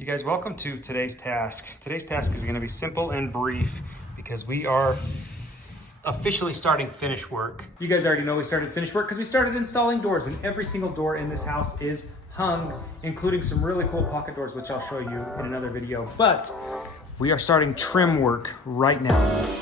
You guys, welcome to today's task. Today's task is going to be simple and brief because we are officially starting finish work. You guys already know we started finish work because we started installing doors, and every single door in this house is hung, including some really cool pocket doors, which I'll show you in another video. But we are starting trim work right now.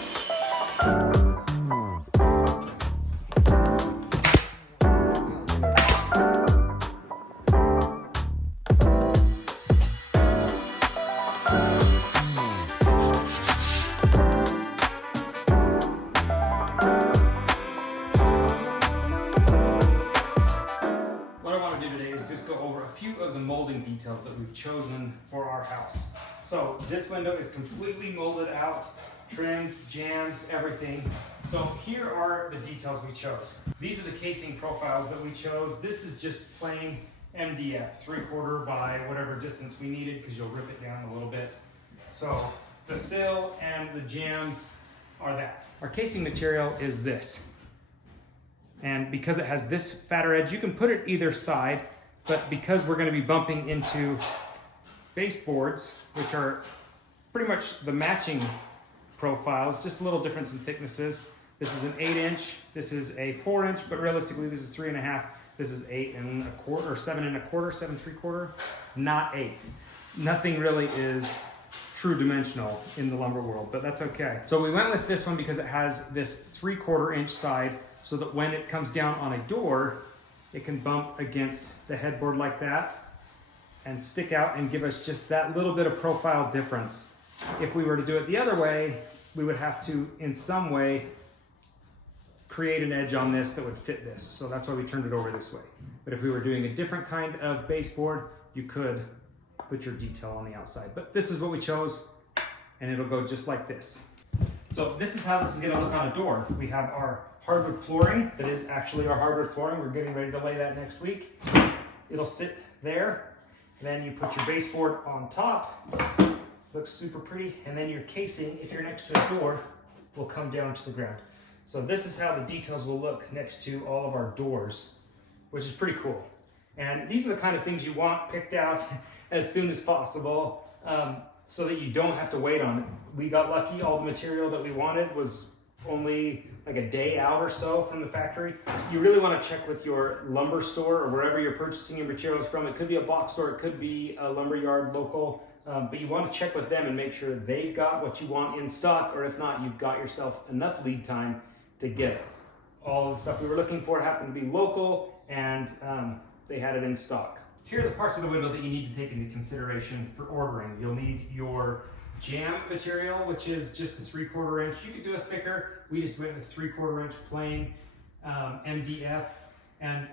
Of the molding details that we've chosen for our house. So this window is completely molded out, trimmed, jambs, everything. So here are the details we chose. These are the casing profiles that we chose. This is just plain MDF, 3/4 by whatever distance we needed, because you'll rip it down a little bit. So the sill and the jambs are that. Our casing material is this. And because it has this fatter edge, you can put it either side. But because we're going to be bumping into baseboards, which are pretty much the matching profiles, just a little difference in thicknesses. This is an 8-inch, this is a 4-inch, but realistically this is 3.5. This is 8 1/4 or 7 1/4, 7 3/4. It's not 8. Nothing really is true dimensional in the lumber world, but that's okay. So we went with this one because it has this 3/4 inch side, so that when it comes down on a door, it can bump against the headboard like that and stick out and give us just that little bit of profile difference. If we were to do it the other way, we would have to, in some way, create an edge on this that would fit this. So that's why we turned it over this way. But if we were doing a different kind of baseboard, you could put your detail on the outside. But this is what we chose, and it'll go just like this. So this is how this is gonna look on a door. We have our hardwood flooring. That is actually our hardwood flooring. We're getting ready to lay that next week. It'll sit there. Then you put your baseboard on top. Looks super pretty. And then your casing, if you're next to a door, will come down to the ground. So this is how the details will look next to all of our doors, which is pretty cool. And these are the kind of things you want picked out as soon as possible, so that you don't have to wait on it. We got lucky. All the material that we wanted was only like a day out or so from the factory. You really want to check with your lumber store or wherever you're purchasing your materials from. It could be a box store, it could be a lumber yard local, but you want to check with them and make sure they've got what you want in stock, or if not, you've got yourself enough lead time to get it. All the stuff we were looking for happened to be local, and they had it in stock. Here are the parts of the window that you need to take into consideration for ordering. You'll need your jamb material, which is just a 3/4 inch. You could do a thicker. We just went with 3/4 inch plain MDF, and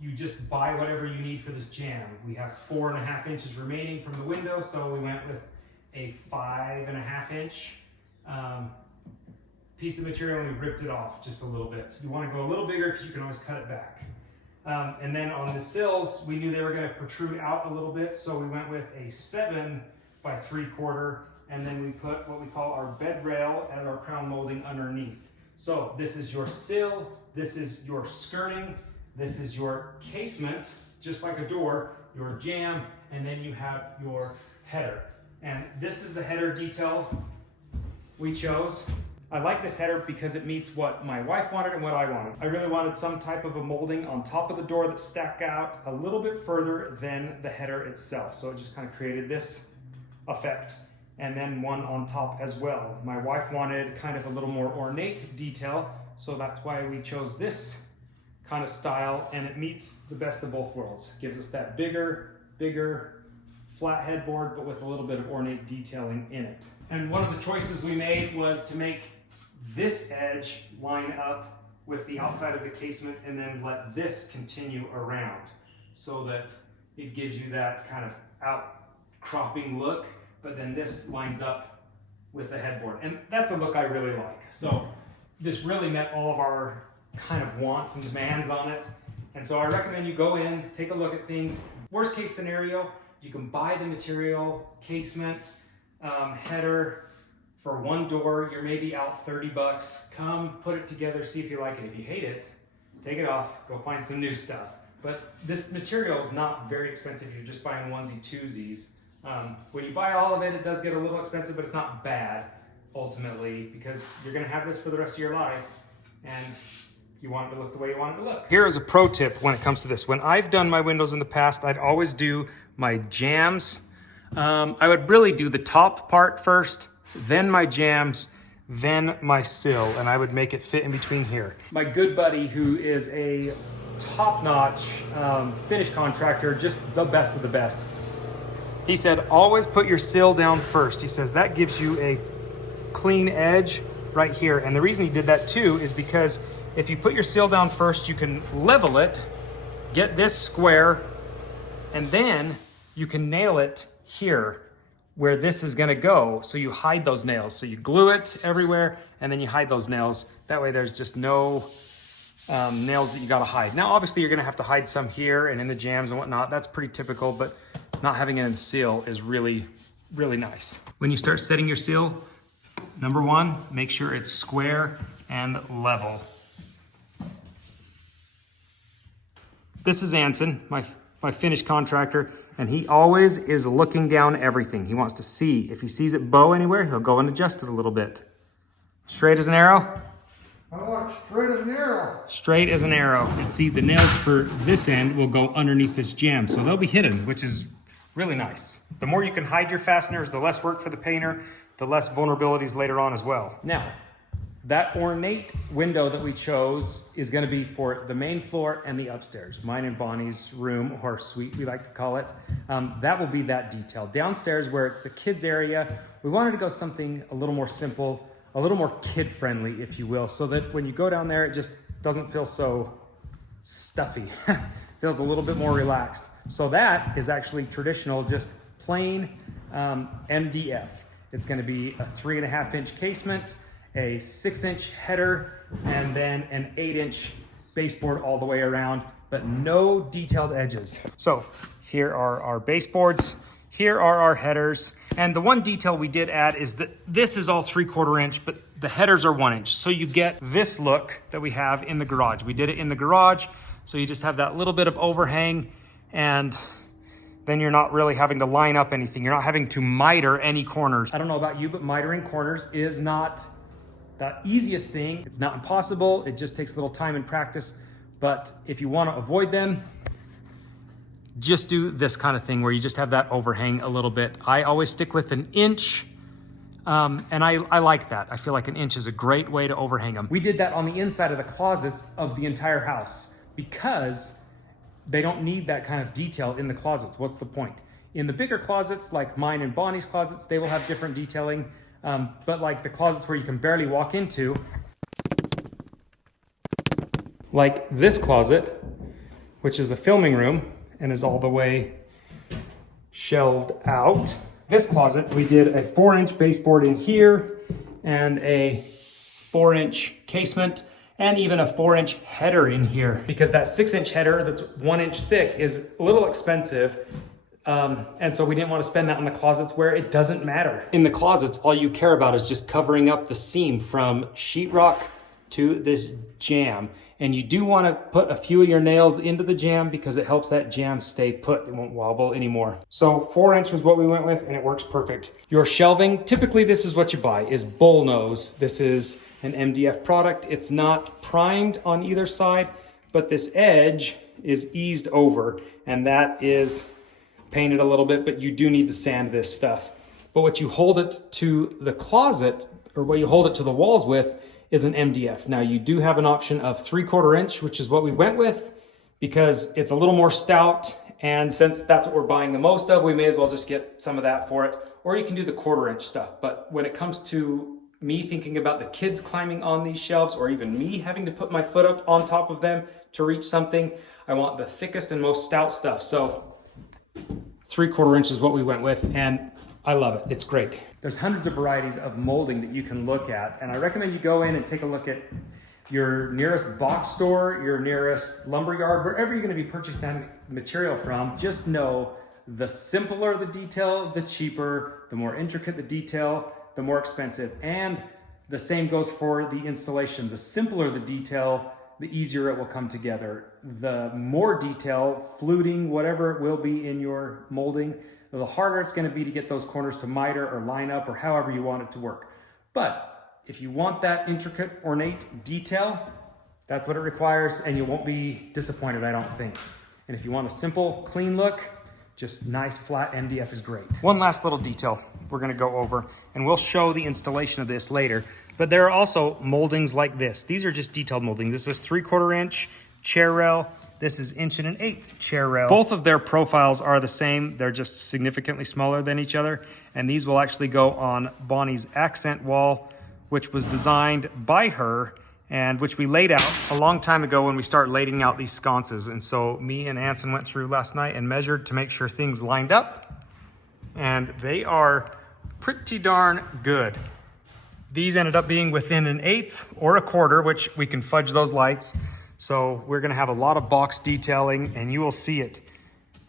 you just buy whatever you need for this jamb. We have 4.5 inches remaining from the window, so we went with a 5.5 inch piece of material, and we ripped it off just a little bit. You want to go a little bigger because you can always cut it back. And then on the sills, we knew they were going to protrude out a little bit, so we went with a 7 by 3/4, and then we put what we call our bed rail and our crown molding underneath. So this is your sill, this is your skirting, this is your casement, just like a door, your jamb, and then you have your header. And this is the header detail we chose. I like this header because it meets what my wife wanted and what I wanted. I really wanted some type of a molding on top of the door that stack out a little bit further than the header itself. So it just kind of created this effect, and then one on top as well. My wife wanted kind of a little more ornate detail, so that's why we chose this kind of style, and it meets the best of both worlds. Gives us that bigger flat headboard, but with a little bit of ornate detailing in it. And one of the choices we made was to make this edge line up with the outside of the casement, and then let this continue around, so that it gives you that kind of outcropping look, but then this lines up with the headboard. And that's a look I really like. So this really met all of our kind of wants and demands on it. And so I recommend you go in, take a look at things. Worst case scenario, you can buy the material, casement, header, for one door. You're maybe out $30. Come, put it together, see if you like it. If you hate it, take it off, go find some new stuff. But this material is not very expensive. You're just buying onesie twosies. When you buy all of it, it does get a little expensive, but it's not bad ultimately, because you're gonna have this for the rest of your life and you want it to look the way you want it to look. Here is a pro tip when it comes to this. When I've done my windows in the past, I'd always do my jambs. I would really do the top part first, then my jambs, then my sill, and I would make it fit in between here. My good buddy, who is a top-notch finish contractor, just the best of the best, he said, always put your sill down first. He says that gives you a clean edge right here. And the reason he did that too is because if you put your sill down first, you can level it, get this square, and then you can nail it here where this is gonna go. So you hide those nails. So you glue it everywhere and then you hide those nails. That way there's just no nails that you gotta hide. Now, obviously you're gonna have to hide some here and in the jambs and whatnot. That's pretty typical, but not having it in the seal is really, really nice. When you start setting your seal, number one, make sure it's square and level. This is Anson, my finish contractor, and he always is looking down everything. He wants to see. If he sees it bow anywhere, he'll go and adjust it a little bit. Straight as an arrow? I want straight as an arrow. Straight as an arrow. And see, the nails for this end will go underneath this jamb, so they'll be hidden, which is really nice. The more you can hide your fasteners, the less work for the painter, the less vulnerabilities later on as well. Now, that ornate window that we chose is gonna be for the main floor and the upstairs. Mine and Bonnie's room, or suite we like to call it. That will be that detail. Downstairs, where it's the kids area, we wanted to go something a little more simple, a little more kid-friendly, if you will, so that when you go down there, it just doesn't feel so stuffy. Feels a little bit more relaxed. So that is actually traditional, just plain MDF. It's gonna be a 3.5-inch casement, a 6-inch header, and then an 8-inch baseboard all the way around, but no detailed edges. So here are our baseboards, here are our headers, and the one detail we did add is that this is all 3/4 inch, but the headers are 1 inch. So you get this look that we have in the garage. We did it in the garage, so you just have that little bit of overhang, and then you're not really having to line up anything. You're not having to miter any corners. I don't know about you, but mitering corners is not the easiest thing. It's not impossible. It just takes a little time and practice. But if you want to avoid them, just do this kind of thing where you just have that overhang a little bit. I always stick with 1 inch, and I like that. I feel like 1 inch is a great way to overhang them. We did that on the inside of the closets of the entire house because they don't need that kind of detail in the closets. What's the point? In the bigger closets, like mine and Bonnie's closets, they will have different detailing. But like the closets where you can barely walk into, like this closet, which is the filming room and is all the way shelved out. This closet, we did a 4-inch baseboard in here and a 4-inch casement and even a 4-inch header in here, because that 6-inch header that's 1 inch thick is a little expensive. And so we didn't want to spend that on the closets where it doesn't matter. In the closets, all you care about is just covering up the seam from sheetrock to this jamb. And you do want to put a few of your nails into the jamb because it helps that jamb stay put. It won't wobble anymore. So 4-inch was what we went with, and it works perfect. Your shelving, typically this is what you buy, is bullnose. This is an MDF product. It's not primed on either side, but this edge is eased over, and that is painted a little bit, but you do need to sand this stuff. But what you hold it to the closet, or what you hold it to the walls with, is an MDF. Now you do have an option of 3/4 inch, which is what we went with because it's a little more stout. And since that's what we're buying the most of, we may as well just get some of that for it. Or you can do the 1/4 inch stuff. But when it comes to me thinking about the kids climbing on these shelves, or even me having to put my foot up on top of them to reach something, I want the thickest and most stout stuff. So 3/4 inch is what we went with, and I love it. It's great. There's hundreds of varieties of molding that you can look at, and I recommend you go in and take a look at your nearest box store, your nearest lumber yard, wherever you're going to be purchasing that material from. Just know the simpler the detail, the cheaper, the more intricate the detail, the more expensive. And the same goes for the installation. The simpler the detail, the easier it will come together. The more detail, fluting, whatever it will be in your molding, the harder it's going to be to get those corners to miter or line up or however you want it to work. But if you want that intricate, ornate detail, that's what it requires, and you won't be disappointed, I don't think. And if you want a simple, clean look, just nice flat MDF is great. One last little detail we're going to go over, and we'll show the installation of this later. But there are also moldings like this. These are just detailed molding. This is 3/4 inch chair rail. This is 1 1/8 chair rail. Both of their profiles are the same. They're just significantly smaller than each other. And these will actually go on Bonnie's accent wall, which was designed by her and which we laid out a long time ago when we started laying out these sconces. And so me and Anson went through last night and measured to make sure things lined up. And they are pretty darn good. These ended up being within 1/8 or 1/4, which we can fudge those lights. So we're gonna have a lot of box detailing, and you will see it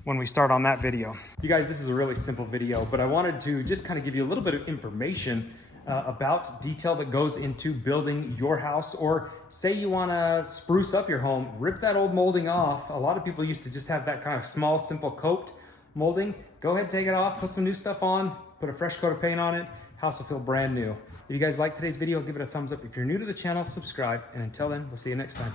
when we start on that video. You guys, this is a really simple video, but I wanted to just kind of give you a little bit of information about detail that goes into building your house, or say you wanna spruce up your home, rip that old molding off. A lot of people used to just have that kind of small, simple coped molding. Go ahead, take it off, put some new stuff on, put a fresh coat of paint on it, house will feel brand new. If you guys like today's video, give it a thumbs up. If you're new to the channel, subscribe, and until then, we'll see you next time.